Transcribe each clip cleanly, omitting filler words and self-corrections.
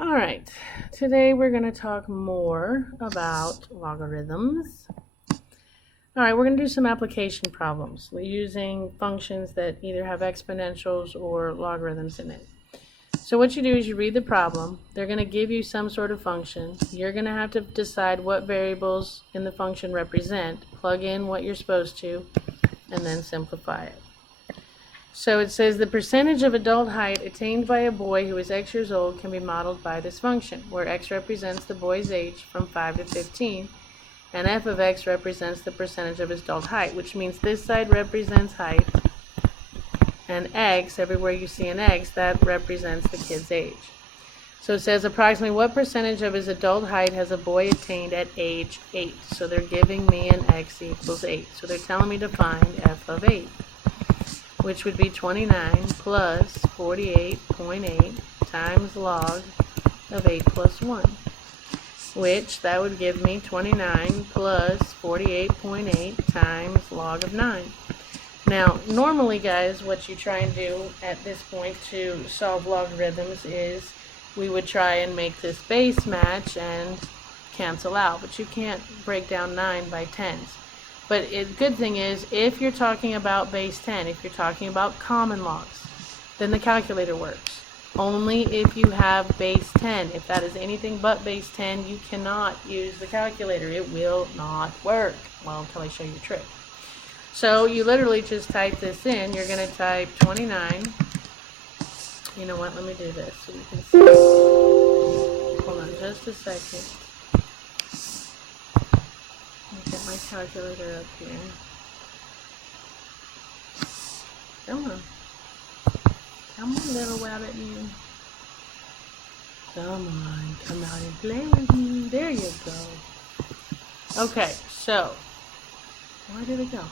All right, today we're going to talk more about logarithms. All right, we're going to do some application problems using functions that either have exponentials or logarithms in it. So what you do is you read the problem. They're going to give you some sort of function. You're going to have to decide what variables in the function represent, plug in what you're supposed to, and then simplify it. So it says the percentage of adult height attained by a boy who is X years old can be modeled by this function, where X represents the boy's age from 5 to 15, and f of X represents the percentage of his adult height, which means this side represents height, and X, everywhere you see an X, that represents the kid's age. So it says approximately what percentage of his adult height has a boy attained at age 8? So they're giving me an X equals 8. So they're telling me to find f of 8. Which would be 29 plus 48.8 times log of 8 plus 1, which that would give me 29 plus 48.8 times log of 9. Now, normally, guys, what you try and do at this point to solve logarithms is we would try and make this base match and cancel out, but you can't break down 9 by 10s. But the good thing is, if you're talking about base 10, if you're talking about common logs, then the calculator works. Only if you have base 10. If that is anything but base 10, you cannot use the calculator. It will not work. Well, until I show you a trick. So you literally just type this in. You're going to type 29. You know what? Let me do this so you can see. Hold on just a second. Get my calculator up here. Come on. Come on, little rabbit you. Come on. Come out and play with me. There you go. Okay, so. Where did it go?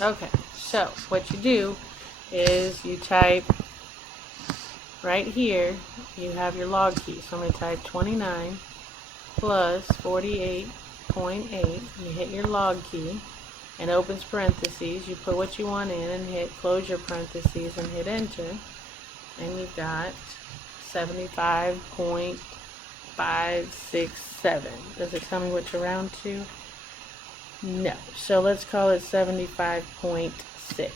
Okay, so what you do is you type right here, you have your log key. So I'm going to type 29 plus 48.8. You hit your log key and opens parentheses. You put what you want in and hit close your parentheses and hit enter. And you've got 75.567. Does it tell me what to round to? No. So let's call it 75.6.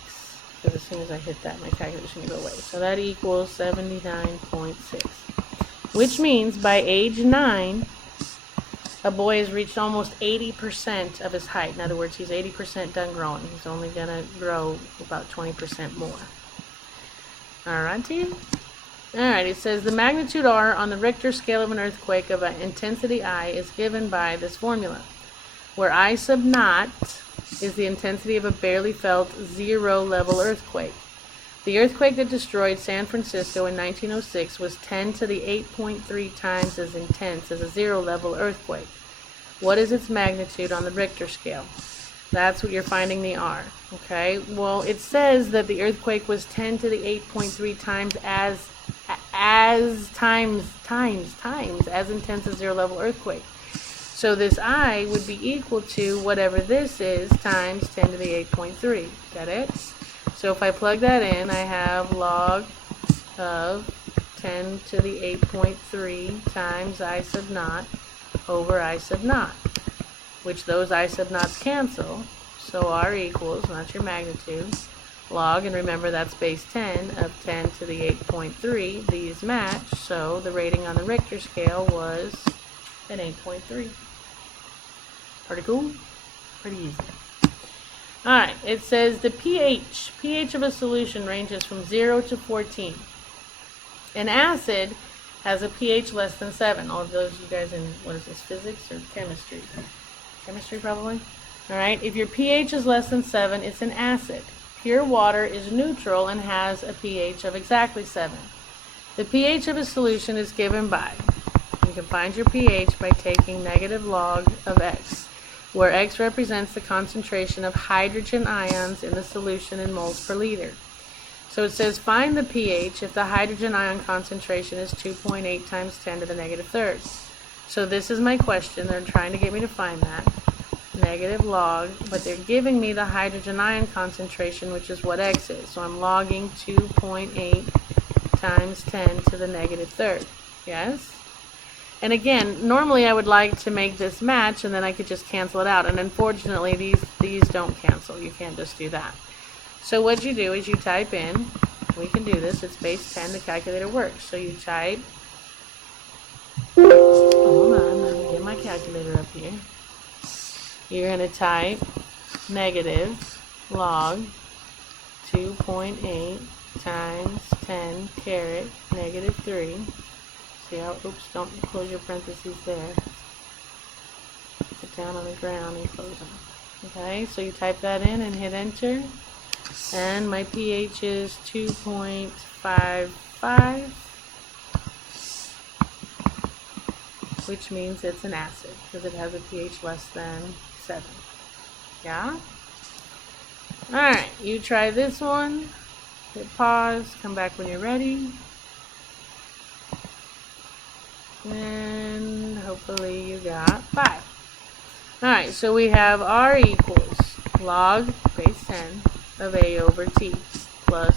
Because as soon as I hit that, my calculator is going to go away. So that equals 79.6. Which means by age 9, a boy has reached almost 80% of his height. In other words, he's 80% done growing. He's only going to grow about 20% more. Alrighty. Alright, it says the magnitude R on the Richter scale of an earthquake of an intensity I is given by this formula, where I sub naught is the intensity of a barely felt zero-level earthquake. The earthquake that destroyed San Francisco in 1906 was 10 to the 8.3 times as intense as a zero-level earthquake. What is its magnitude on the Richter scale? That's what you're finding the R. Okay, well, it says that the earthquake was 10 to the 8.3 times as intense as zero-level earthquake. So this I would be equal to whatever this is times 10 to the 8.3. Got it? So if I plug that in, I have log of 10 to the 8.3 times I sub naught over I sub naught, which those I sub naughts cancel. So R equals, and that's your magnitude, log, and remember that's base 10 of 10 to the 8.3. These match, so the rating on the Richter scale was an 8.3. Pretty cool? Pretty easy. Alright, it says the pH of a solution ranges from 0 to 14. An acid has a pH less than 7. All of those you guys in, what is this, physics or chemistry? Chemistry probably? Alright, if your pH is less than 7, it's an acid. Pure water is neutral and has a pH of exactly 7. The pH of a solution is given by, you can find your pH by taking negative log of X, where X represents the concentration of hydrogen ions in the solution in moles per liter. So it says find the pH if the hydrogen ion concentration is 2.8 times 10 to the negative third. So this is my question. They're trying to get me to find that. negative log, but they're giving me the hydrogen ion concentration, which is what x is. So I'm logging 2.8 times 10 to the negative third. Yes? And again, normally I would like to make this match and then I could just cancel it out. And unfortunately, these don't cancel. You can't just do that. So what you do is you type in, we can do this, it's base 10, the calculator works. So you type, hold on, let me get my calculator up here. You're going to type negative log 2.8 times 10 caret negative 3. See how, oops, don't close your parentheses there. Put down on the ground and close them. Okay, so you type that in and hit enter. And my pH is 2.55, which means it's an acid because it has a pH less than 7. Yeah? Alright, you try this one. Hit pause, come back when you're ready. And hopefully you got 5. Alright, so we have R equals log base 10 of A over T plus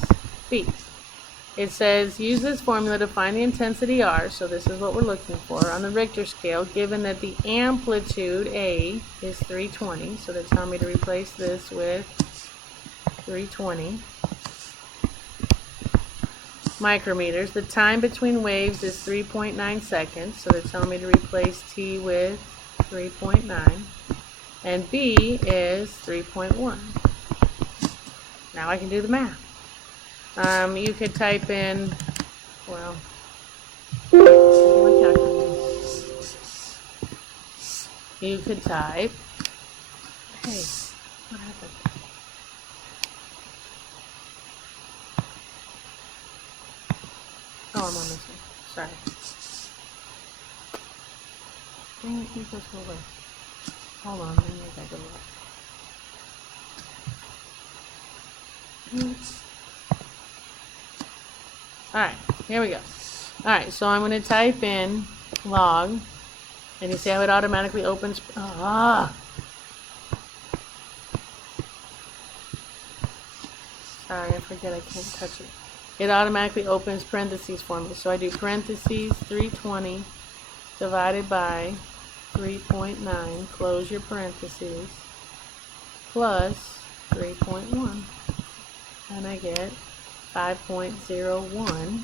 B. It says use this formula to find the intensity R, so this is what we're looking for, on the Richter scale, given that the amplitude A is 320, so they're telling me to replace this with 320 micrometers. The time between waves is 3.9 seconds, so they're telling me to replace T with 3.9, and B is 3.1. Now I can do the math. You could type in, well, you could type, hey, what happened? Oh, I'm on this one. Sorry. Dang it, keep this over. Hold on, let me make that go up. Alright, here we go. Alright, so I'm going to type in log, and you see how it automatically opens. Sorry, I forget I can't touch it. It automatically opens parentheses for me. So I do parentheses 320 divided by 3.9, close your parentheses, plus 3.1. And I get 5.01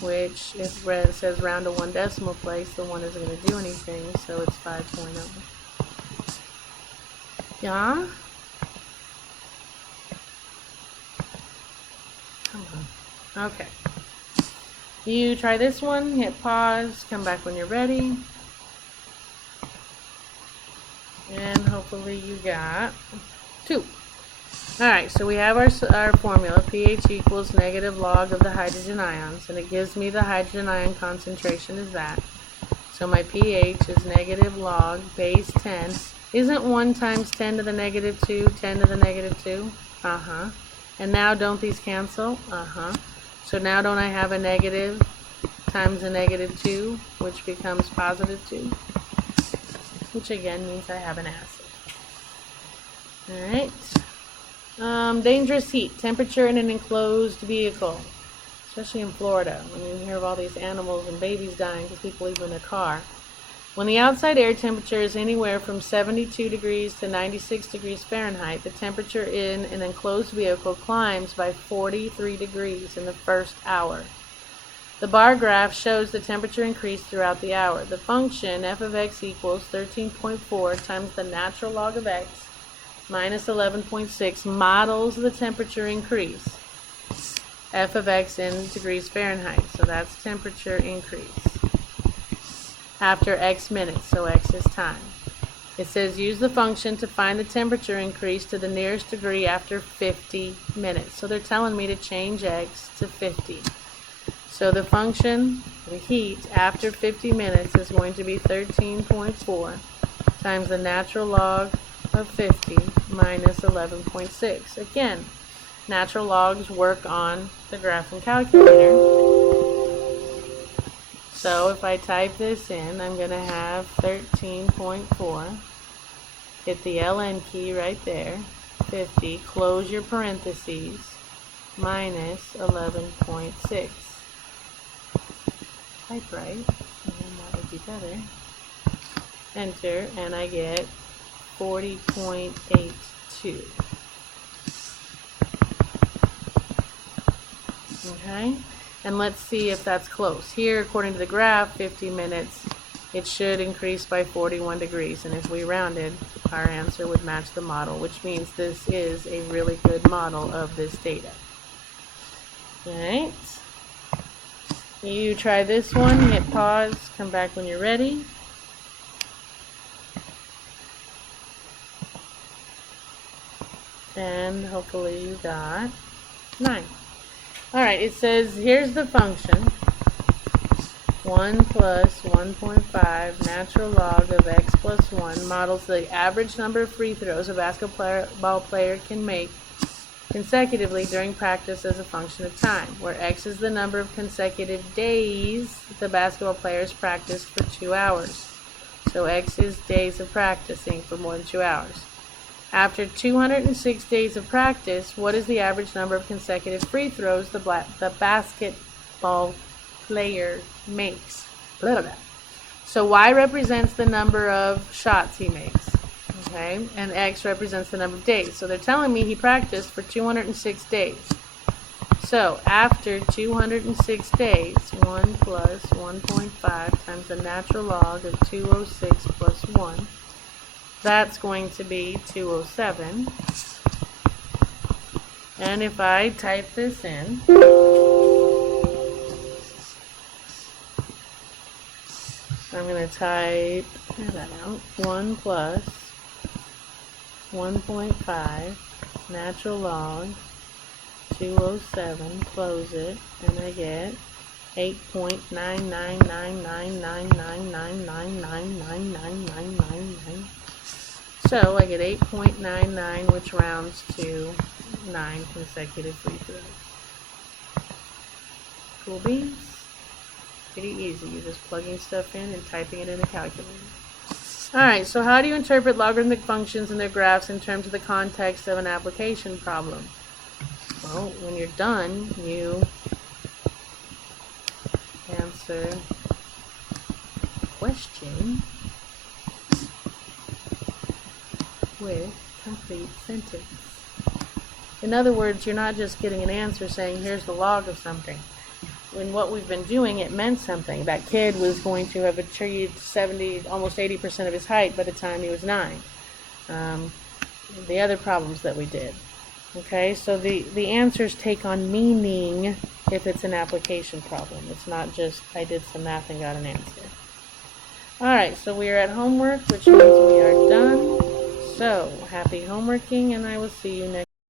which if it says round to 1 decimal place, the 1 isn't going to do anything, so it's 5.0. Yeah? Come on. Okay. You try this one, hit pause, come back when you're ready. And hopefully you got 2. Alright, so we have our formula, pH equals negative log of the hydrogen ions, and it gives me the hydrogen ion concentration as that. So my pH is negative log base 10. Isn't 1 times 10 to the negative 2, 10 to the negative 2? Uh-huh. And now don't these cancel? Uh-huh. So now don't I have a negative times a negative 2, which becomes positive 2, which again means I have an acid. Alright. Dangerous heat, temperature in an enclosed vehicle, especially in Florida, when you hear of all these animals and babies dying because people leave them in their car. When the outside air temperature is anywhere from 72 degrees to 96 degrees Fahrenheit, the temperature in an enclosed vehicle climbs by 43 degrees in the first hour. The bar graph shows the temperature increase throughout the hour. The function f of x equals 13.4 times the natural log of x minus 11.6 models the temperature increase. F of x in degrees Fahrenheit, so that's temperature increase after x minutes, so x is time. It says use the function to find the temperature increase to the nearest degree after 50 minutes. So they're telling me to change x to 50. So the function, the heat, after 50 minutes is going to be 13.4 times the natural log of 50 minus 11.6. Again, natural logs work on the graphing calculator. So if I type this in, I'm going to have 13.4. Hit the ln key right there. 50. Close your parentheses. Minus 11.6. Type right, and that would be better. Enter, and I get 40.82. Okay, and let's see if that's close. Here, according to the graph, 50 minutes, it should increase by 41 degrees, and if we rounded, our answer would match the model, which means this is a really good model of this data. Alright, you try this one, hit pause, come back when you're ready. And hopefully you got 9. Alright, it says here's the function 1 plus 1.5 natural log of x plus 1 models the average number of free throws a basketball player can make consecutively during practice as a function of time, where x is the number of consecutive days the basketball players practiced for 2 hours. So x is days of practicing for more than 2 hours. After 206 days of practice, what is the average number of consecutive free throws the basketball player makes? Blah, blah, blah. So y represents the number of shots he makes, okay, and x represents the number of days. So they're telling me he practiced for 206 days. So after 206 days, 1 plus 1.5 times the natural log of 206 plus 1, that's going to be 207. And if I type this in, I'm going to type 1 plus 1.5 natural log 207, close it, and I get 8.9999999999999. So I get 8.99, which rounds to 9 consecutive free throws. Cool beans? Pretty easy. You're just plugging stuff in and typing it in a calculator. Alright, so how do you interpret logarithmic functions and their graphs in terms of the context of an application problem? Well, when you're done, you answer the question with complete sentence. In other words, you're not just getting an answer saying, here's the log of something. When what we've been doing, it meant something. That kid was going to have achieved 70, almost 80% of his height by the time he was 9. The other problems that we did. Okay, so the answers take on meaning if it's an application problem. It's not just, I did some math and got an answer. Alright, so we are at homework, which means we are done. So, happy homeworking, and I will see you next